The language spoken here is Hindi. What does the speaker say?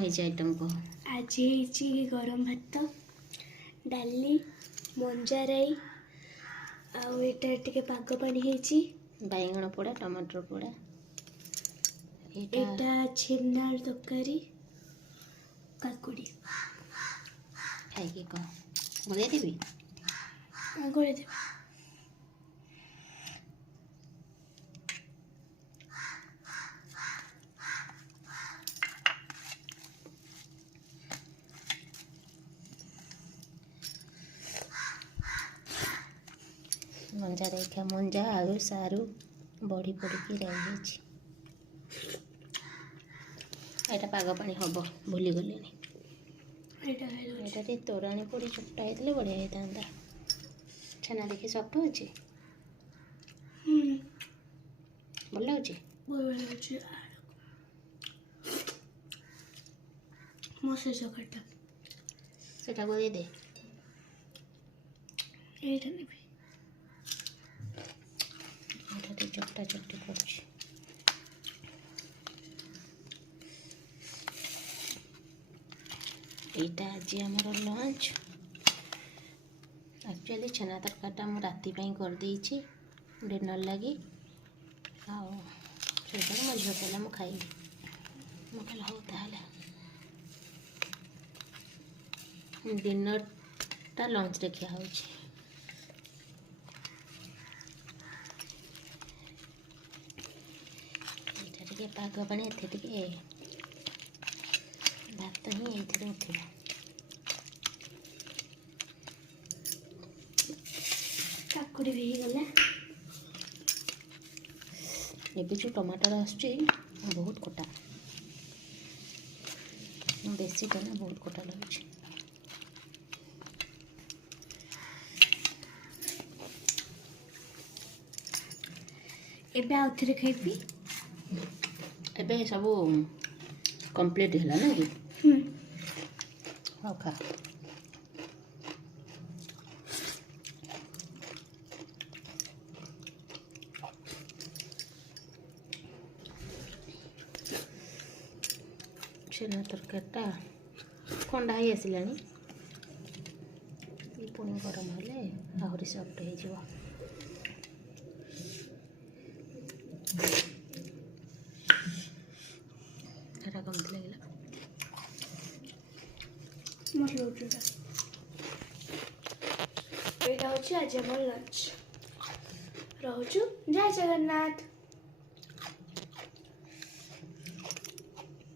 आइटम को आज गरम भात डाली मंजा राई आटे पाग पानी बैगण पोड़ा टमाटर पोड़ा एटा छेना तरकारी काकुड़ी खाई कह गोले देवी गोले दे मंजा देखा मंजा आलू सारू बड़ी पड़ी रही एटा पाग पानी हम भूली गले ये तोराणी पड़ी चुपटा होते बढ़िया होता छेना देखी सफ्ट अच्छे भल लगे सेटा को दे चपटा चपटी कर आज आमर लंच एक्चुअली छेना तरकारीटा मुझे राति कर डिनर लगी आईटा मो झील कहला मुझे खाइबी मुझे हाँ डिनरटा लंच रे खिया हो पाग पानी ए भात ही उठा काकुड़ी भी गला ए जो टमाटर आसुची बहुत कोटा देसी टा ना बहुत कोटा लगे एबे आउ थरे खाइबी एबे सब कंप्लीट है ना कि हाँ खा छेना तरकारीटा ठंडा ही आसला पुणी गरम हेले आहरी सफ्ट हो कमती लगे आज लंच रोचु जय जगन्नाथ।